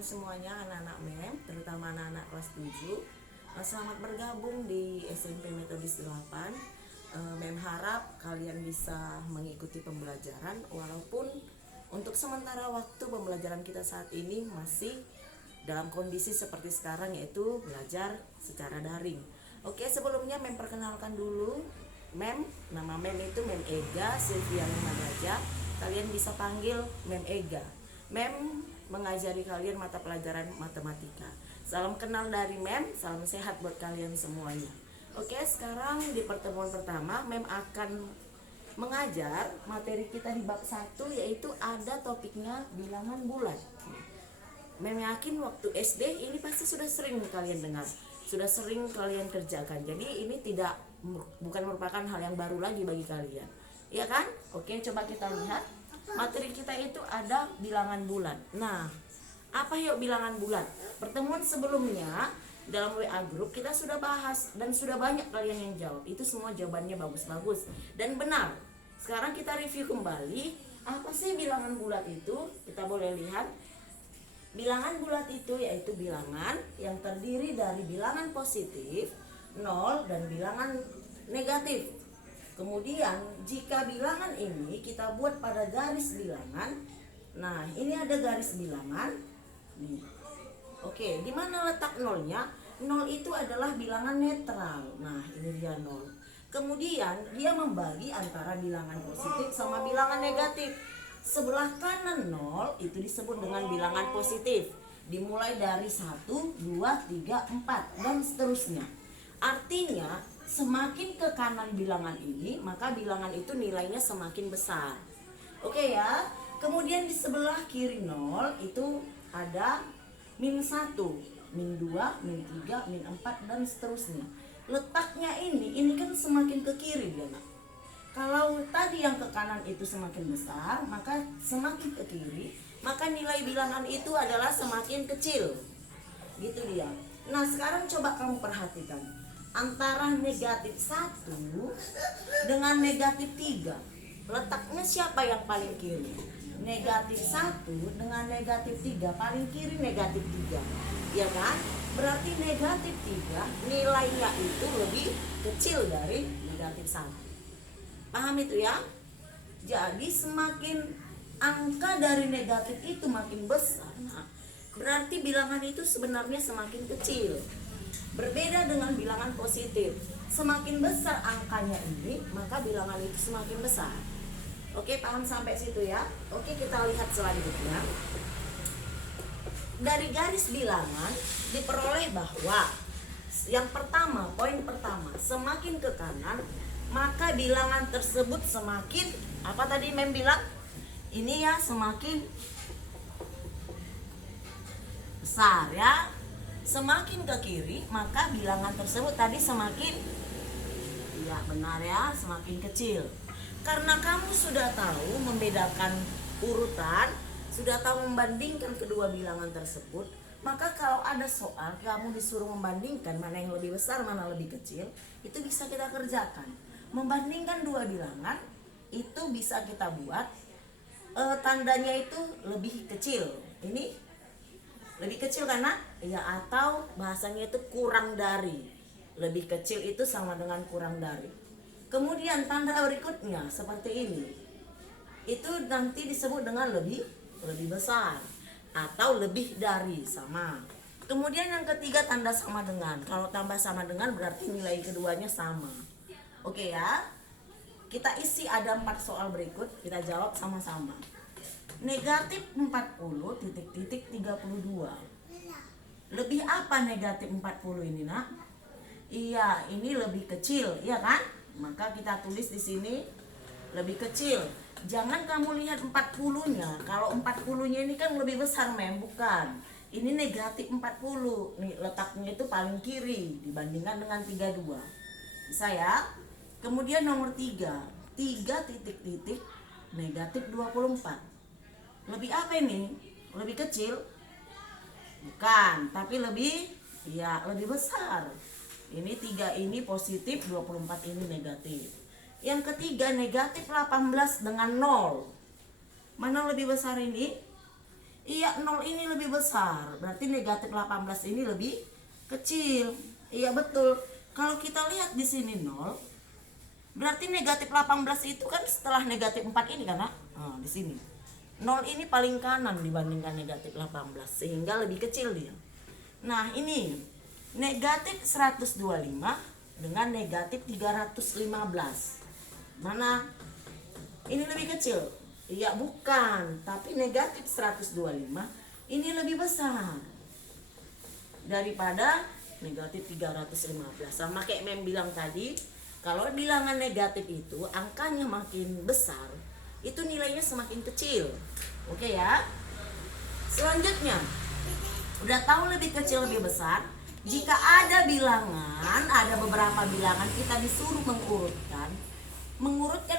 teman-teman semuanya, anak-anak MEM, terutama anak-anak kelas 7. Selamat bergabung di SMP Metodis 8. MEM harap kalian bisa mengikuti pembelajaran walaupun untuk sementara waktu pembelajaran kita saat ini masih dalam kondisi seperti sekarang, yaitu belajar secara daring. Oke, sebelumnya MEM perkenalkan dulu. MEM, nama MEM itu MEM Ega Silviana Magaja. Kalian bisa panggil MEM Ega. MEM mengajari kalian mata pelajaran matematika. Salam kenal dari MEM, salam sehat buat kalian semuanya. Oke, sekarang di pertemuan pertama MEM akan mengajar materi kita di bab 1, yaitu ada topiknya bilangan bulat. MEM yakin waktu SD ini pasti sudah sering kalian dengar, sudah sering kalian kerjakan. Jadi ini bukan merupakan hal yang baru lagi bagi kalian, ya kan? Oke, coba kita lihat. Materi kita itu ada bilangan bulat. Nah, apa yuk bilangan bulat? Pertemuan sebelumnya dalam WA group kita sudah bahas dan sudah banyak kalian yang jawab. Itu semua jawabannya bagus-bagus dan benar. Sekarang kita review kembali, apa sih bilangan bulat itu? Kita boleh lihat. Bilangan bulat itu yaitu bilangan yang terdiri dari bilangan positif, 0, dan bilangan negatif. Kemudian jika bilangan ini kita buat pada garis bilangan, nah ini ada garis bilangan nih. Oke, di mana letak nolnya? 0 itu adalah bilangan netral. Nah, ini dia 0. Kemudian dia membagi antara bilangan positif sama bilangan negatif. Sebelah kanan 0 itu disebut dengan bilangan positif. Dimulai dari 1, 2, 3, 4 dan seterusnya. Artinya semakin ke kanan bilangan ini, maka bilangan itu nilainya semakin besar. Oke ya. Kemudian di sebelah kiri 0 itu ada min 1, min 2, min 3, min 4 dan seterusnya. Letaknya ini kan semakin ke kiri dia. Kalau tadi yang ke kanan itu semakin besar, maka semakin ke kiri, maka nilai bilangan itu adalah semakin kecil. Gitu dia. Nah, sekarang coba kamu perhatikan antara negatif 1 dengan negatif 3. Letaknya siapa yang paling kiri? Negatif 1 dengan negatif 3, paling kiri negatif 3. Ya kan? Berarti negatif 3 nilainya itu lebih kecil dari negatif 1. Paham itu ya? Jadi semakin angka dari negatif itu makin besar, nah, berarti bilangan itu sebenarnya semakin kecil. Berbeda dengan bilangan positif, semakin besar angkanya ini, maka bilangan itu semakin besar. Oke, paham sampai situ ya? Oke, kita lihat selanjutnya. Dari garis bilangan diperoleh bahwa yang pertama, poin pertama, semakin ke kanan, maka bilangan tersebut semakin, apa tadi MEM bilang? Ini ya, semakin besar ya. Semakin ke kiri, maka bilangan tersebut tadi semakin, ya benar ya, semakin kecil. Karena kamu sudah tahu membedakan urutan, sudah tahu membandingkan kedua bilangan tersebut, maka kalau ada soal kamu disuruh membandingkan mana yang lebih besar, mana lebih kecil, itu bisa kita kerjakan. Membandingkan dua bilangan itu bisa kita buat tandanya itu lebih kecil. Ini lebih kecil karena ya, atau bahasanya itu kurang dari. Lebih kecil itu sama dengan kurang dari. Kemudian tanda berikutnya seperti ini. Itu nanti disebut dengan lebih besar atau lebih dari, sama. Kemudian yang ketiga tanda sama dengan. Kalau tambah sama dengan berarti nilai keduanya sama. Oke ya. Kita isi ada 4 soal berikut, kita jawab sama-sama. Negatif 40 titik 32. Lebih apa negatif 40 ini, nak? Iya, ini lebih kecil, ya kan? Maka kita tulis di sini lebih kecil. Jangan kamu lihat 40-nya. Kalau 40-nya ini kan lebih besar, MEM, bukan. Ini negatif 40. Nih, letaknya itu paling kiri dibandingkan dengan 32. Bisa ya? Kemudian nomor 3 titik negatif 24. Lebih apa ini? Lebih kecil? Bukan, tapi lebih besar. Ini 3 ini positif, 24 ini negatif. Yang ketiga negatif 18 dengan 0. Mana lebih besar ini? Iya, 0 ini lebih besar, berarti negatif 18 ini lebih kecil. Iya betul. Kalau kita lihat di sini 0, berarti negatif 18 itu kan setelah negatif 4 ini kan, Nak? Nah, di sini. 0 ini paling kanan dibandingkan negatif 18, sehingga lebih kecil dia. Nah, ini negatif 125 dengan negatif 315. Mana? Ini lebih kecil. Iya, bukan, tapi negatif 125 ini lebih besar daripada negatif 315. Sama kayak Mem bilang tadi, kalau bilangan negatif itu angkanya makin besar, itu nilainya semakin kecil. Oke ya. Selanjutnya, udah tahu lebih kecil lebih besar. Jika ada bilangan, ada beberapa bilangan, kita disuruh mengurutkan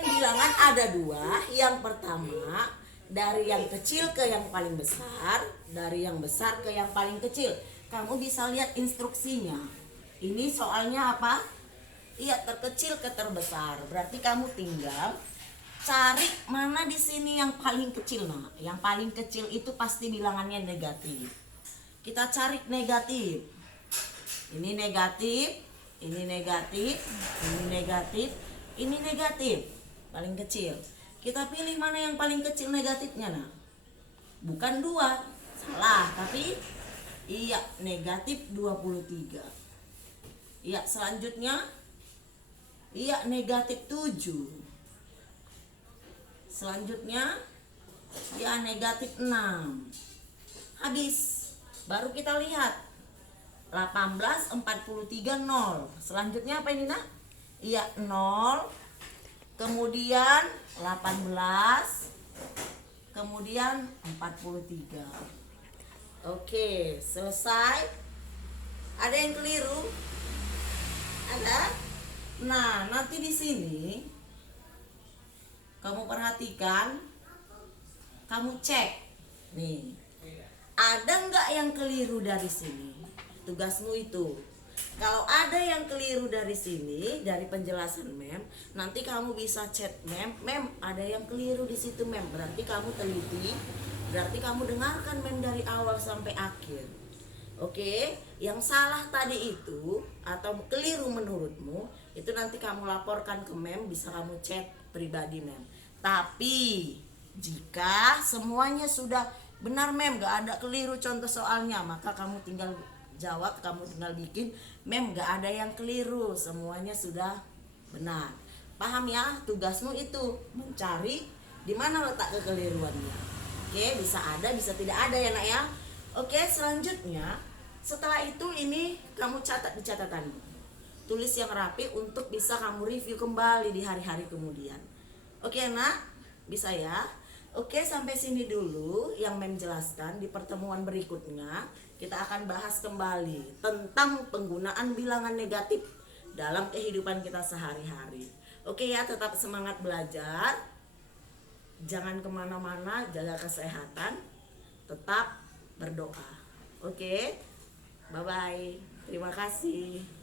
bilangan ada 2. Yang pertama dari yang kecil ke yang paling besar, dari yang besar ke yang paling kecil. Kamu bisa lihat instruksinya. Ini soalnya apa? Iya, terkecil ke terbesar. Berarti kamu tinggal cari mana di sini yang paling kecil. Nah, yang paling kecil itu pasti bilangannya negatif. Kita cari negatif. Ini negatif, ini negatif, ini negatif, ini negatif. Paling kecil. Kita pilih mana yang paling kecil negatifnya, nah. Bukan 2, salah, tapi iya, negatif 23. Iya, selanjutnya iya, negatif 7. Selanjutnya ya negatif 6. Habis. Baru kita lihat 18, 43, 0. Selanjutnya apa ini, Nak? Iya, 0. Kemudian 18. Kemudian 43. Oke, selesai. Ada yang keliru? Ada? Nah, nanti di sini kamu perhatikan, kamu cek nih, ada nggak yang keliru dari sini? Tugasmu itu. Kalau ada yang keliru dari sini, dari penjelasan Mem, nanti kamu bisa chat Mem, ada yang keliru di situ Mem. Berarti kamu teliti, berarti kamu dengarkan Mem dari awal sampai akhir. Oke, yang salah tadi itu atau keliru menurutmu, itu nanti kamu laporkan ke Mem, bisa kamu chat pribadi Mem. Tapi jika semuanya sudah benar Mem, gak ada keliru contoh soalnya, maka kamu tinggal jawab, kamu tinggal bikin Mem, gak ada yang keliru, semuanya sudah benar. Paham ya? Tugasmu itu mencari di mana letak kekeliruannya. Oke, bisa ada, bisa tidak ada ya, Nak ya. Oke, selanjutnya setelah itu ini kamu catat di catatanmu. Tulis yang rapi untuk bisa kamu review kembali di hari-hari kemudian. Oke, Nak? Bisa ya? Oke, sampai sini dulu yang Mem jelaskan. Di pertemuan berikutnya kita akan bahas kembali tentang penggunaan bilangan negatif dalam kehidupan kita sehari-hari. Oke ya, tetap semangat belajar. Jangan kemana-mana, jaga kesehatan. Tetap berdoa. Oke, bye-bye. Terima kasih.